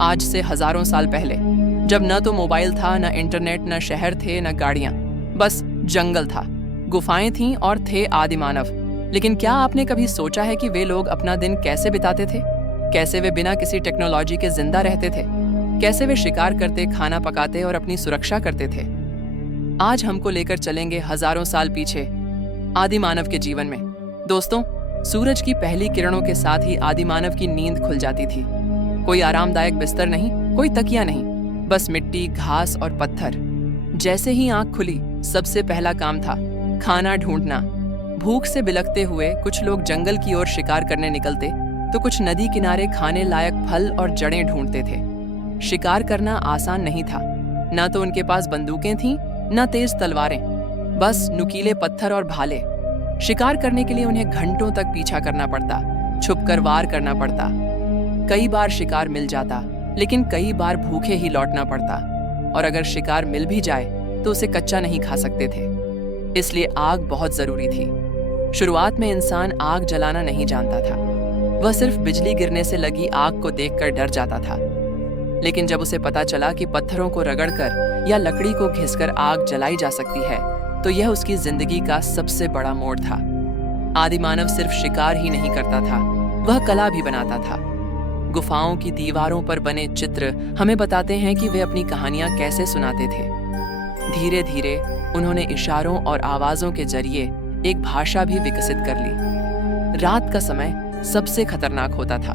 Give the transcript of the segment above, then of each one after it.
आज से हजारों साल पहले, जब न तो मोबाइल था, न इंटरनेट, न शहर थे, न गाड़ियां, बस जंगल था, गुफाएं थीं और थे आदि मानव। लेकिन क्या आपने कभी सोचा है कि वे लोग अपना दिन कैसे बिताते थे? कैसे वे बिना किसी टेक्नोलॉजी के जिंदा रहते थे? कैसे वे शिकार करते, खाना पकाते और अपनी सुरक्षा करते थे? आज हमको लेकर चलेंगे हजारों साल पीछे, आदि मानव के जीवन में। दोस्तों, सूरज की पहली किरणों के साथ ही आदि मानव की नींद खुल जाती थी। कोई आरामदायक बिस्तर नहीं, कोई तकिया नहीं, बस मिट्टी, घास और पत्थर। जैसे ही आंख खुली, सबसे पहला काम था खाना ढूंढना। भूख से बिलखते हुए कुछ लोग जंगल की ओर शिकार करने निकलते, तो कुछ नदी किनारे खाने लायक फल और जड़ें ढूंढते थे। शिकार करना आसान नहीं था। ना तो उनके पास बंदूकें थीं, न तेज तलवारें, बस नुकीले पत्थर और भाले। शिकार करने के लिए उन्हें घंटों तक पीछा करना पड़ता, छुपकर वार करना पड़ता। कई बार शिकार मिल जाता, लेकिन कई बार भूखे ही लौटना पड़ता। और अगर शिकार मिल भी जाए तो उसे कच्चा नहीं खा सकते थे, इसलिए आग बहुत जरूरी थी। शुरुआत में इंसान आग जलाना नहीं जानता था। वह सिर्फ बिजली गिरने से लगी आग को देखकर डर जाता था। लेकिन जब उसे पता चला कि पत्थरों को रगड़कर या लकड़ी को घिसकर आग जलाई जा सकती है, तो यह उसकी जिंदगी का सबसे बड़ा मोड़ था। आदि मानव सिर्फ शिकार ही नहीं करता था, वह कला भी बनाता था। गुफाओं की दीवारों पर बने चित्र हमें बताते हैं कि वे अपनी कहानियां कैसे सुनाते थे। धीरे धीरे उन्होंने इशारों और आवाजों के जरिए एक भाषा भी विकसित कर ली। रात का समय सबसे खतरनाक होता था,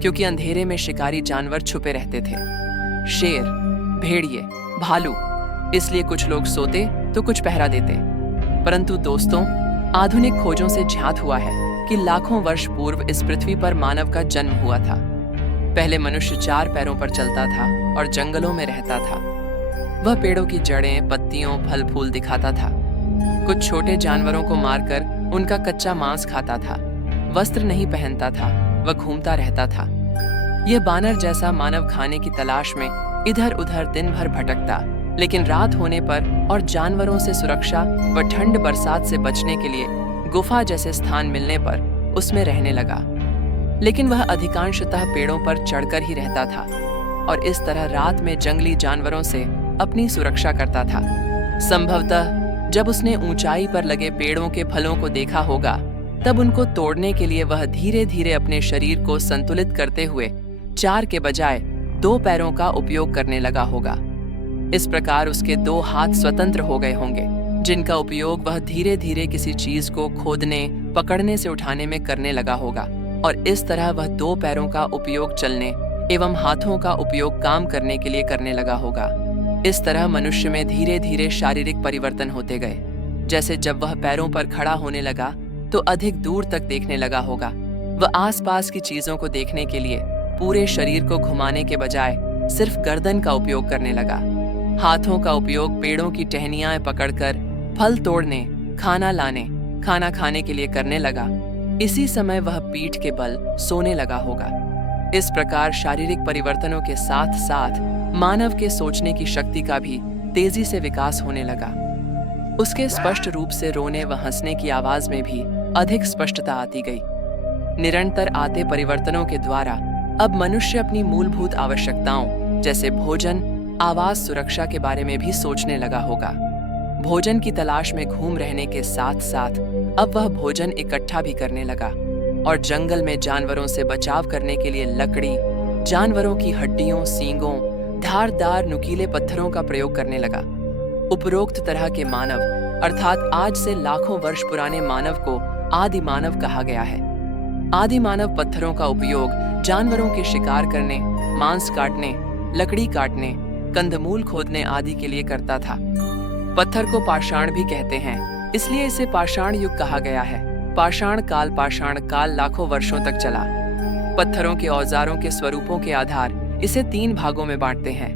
क्योंकि अंधेरे में शिकारी जानवर छुपे रहते थे। शेर, भेड़िए, भालू। इसलिए कुछ लोग सोते तो कुछ पहरा देते। परंतु दोस्तों, आधुनिक खोजों से ज्ञात हुआ है कि लाखों वर्ष पूर्व इस पृथ्वी पर मानव का जन्म हुआ था। पहले मनुष्य 4 पैरों पर चलता था और जंगलों में रहता था। वह पेड़ों की जड़ें, पत्तियों, फल फूल दिखाता था। कुछ छोटे जानवरों को मारकर उनका कच्चा मांस खाता था। वस्त्र नहीं पहनता था, वह घूमता रहता था। यह बानर जैसा मानव खाने की तलाश में इधर उधर दिन भर भटकता, लेकिन रात होने पर और जानवरों से सुरक्षा व ठंड बरसात से बचने के लिए गुफा जैसे स्थान मिलने पर उसमें रहने लगा। लेकिन वह अधिकांशतः पेड़ों पर चढ़कर ही रहता था और इस तरह रात में जंगली जानवरों से अपनी सुरक्षा करता था। संभवतः जब उसने ऊंचाई पर लगे पेड़ों के फलों को देखा होगा, तब उनको तोड़ने के लिए वह धीरे धीरे अपने शरीर को संतुलित करते हुए 4 के बजाय 2 पैरों का उपयोग करने लगा होगा। इस प्रकार उसके 2 हाथ स्वतंत्र हो गए होंगे, जिनका उपयोग वह धीरे धीरे किसी चीज को खोदने, पकड़ने से उठाने में करने लगा होगा। और इस तरह वह 2 पैरों का उपयोग चलने एवं हाथों का उपयोग काम करने के लिए करने लगा होगा। इस तरह मनुष्य में धीरे धीरे शारीरिक परिवर्तन होते गए। जैसे जब वह पैरों पर खड़ा होने लगा तो अधिक दूर तक देखने लगा होगा। वह आसपास की चीजों को देखने के लिए पूरे शरीर को घुमाने के बजाय सिर्फ गर्दन का उपयोग करने लगा। हाथों का उपयोग पेड़ों की टहनियां पकड़कर फल तोड़ने, खाना लाने, खाना खाने के लिए करने लगा। इसी समय वह पीठ के बल सोने लगा होगा। इस प्रकार शारीरिक परिवर्तनों के साथ साथ मानव के सोचने की शक्ति का भी तेजी से विकास होने लगा। उसके स्पष्ट रूप से रोने व हंसने की आवाज में भी अधिक स्पष्टता आती गई। निरंतर आते परिवर्तनों के द्वारा अब मनुष्य अपनी मूलभूत आवश्यकताओं जैसे भोजन, आवास, सुरक्षा के बारे में भी सोचने लगा होगा। भोजन की तलाश में घूम रहने के साथ साथ अब वह भोजन इकट्ठा भी करने लगा और जंगल में जानवरों से बचाव करने के लिए लकड़ी, जानवरों की हड्डियों, सींगों, धारदार नुकीले पत्थरों का प्रयोग करने लगा। उपरोक्त तरह के मानव अर्थात आज से लाखों वर्ष पुराने मानव को आदि मानव कहा गया है। आदि मानव पत्थरों का उपयोग जानवरों के शिकार करने, मांस काटने, लकड़ी काटने, कंदमूल खोदने आदि के लिए करता था। पत्थर को पाषाण भी कहते हैं, इसलिए इसे पाषाण युग कहा गया है। पाषाण काल लाखों वर्षों तक चला। पत्थरों के औजारों के स्वरूपों के आधार इसे 3 भागों में बांटते हैं: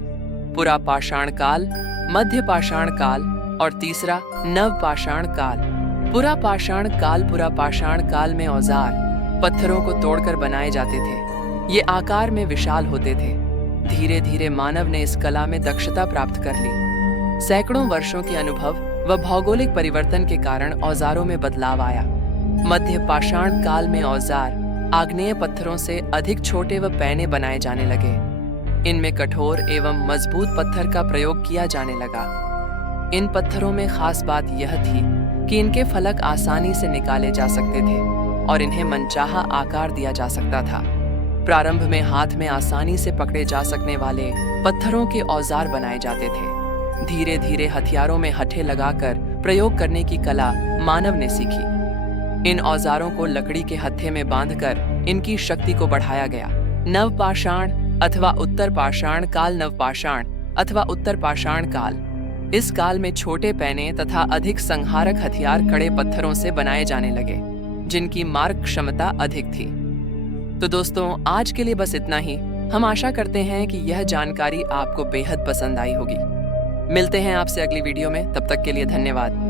पुरा पाषाण काल, मध्य पाषाण काल और तीसरा नव पाषाण काल। पुरा पाषाण काल में औजार पत्थरों को तोड़कर बनाए जाते थे। ये आकार में विशाल होते थे। धीरे धीरे मानव ने इस कला में दक्षता प्राप्त कर ली। सैकड़ों वर्षों के अनुभव व भौगोलिक परिवर्तन के कारण औजारों में बदलाव आया। मध्य पाषाण काल में औजार आग्नेय पत्थरों से अधिक छोटे व पैने बनाए जाने लगे। इनमें कठोर एवं मजबूत पत्थर का प्रयोग किया जाने लगा। इन पत्थरों में खास बात यह थी कि इनके फलक आसानी से निकाले जा सकते थे और इन्हें मनचाहा आकार दिया जा सकता था। प्रारंभ में हाथ में आसानी से पकड़े जा सकने वाले पत्थरों के औजार बनाए जाते थे। धीरे धीरे हथियारों में हठे लगाकर प्रयोग करने की कला मानव ने सीखी। इन औजारों को लकड़ी के हत्थे में बांधकर इनकी शक्ति को बढ़ाया गया। नवपाषाण अथवा उत्तर पाषाण काल, नवपाषाण अथवा उत्तर पाषाण काल, इस काल में छोटे पैने तथा अधिक संहारक हथियार कड़े पत्थरों से बनाए जाने लगे, जिनकी मारक क्षमता अधिक थी। तो दोस्तों, आज के लिए बस इतना ही। हम आशा करते हैं कि यह जानकारी आपको बेहद पसंद आई होगी। मिलते हैं आपसे अगली वीडियो में, तब तक के लिए धन्यवाद।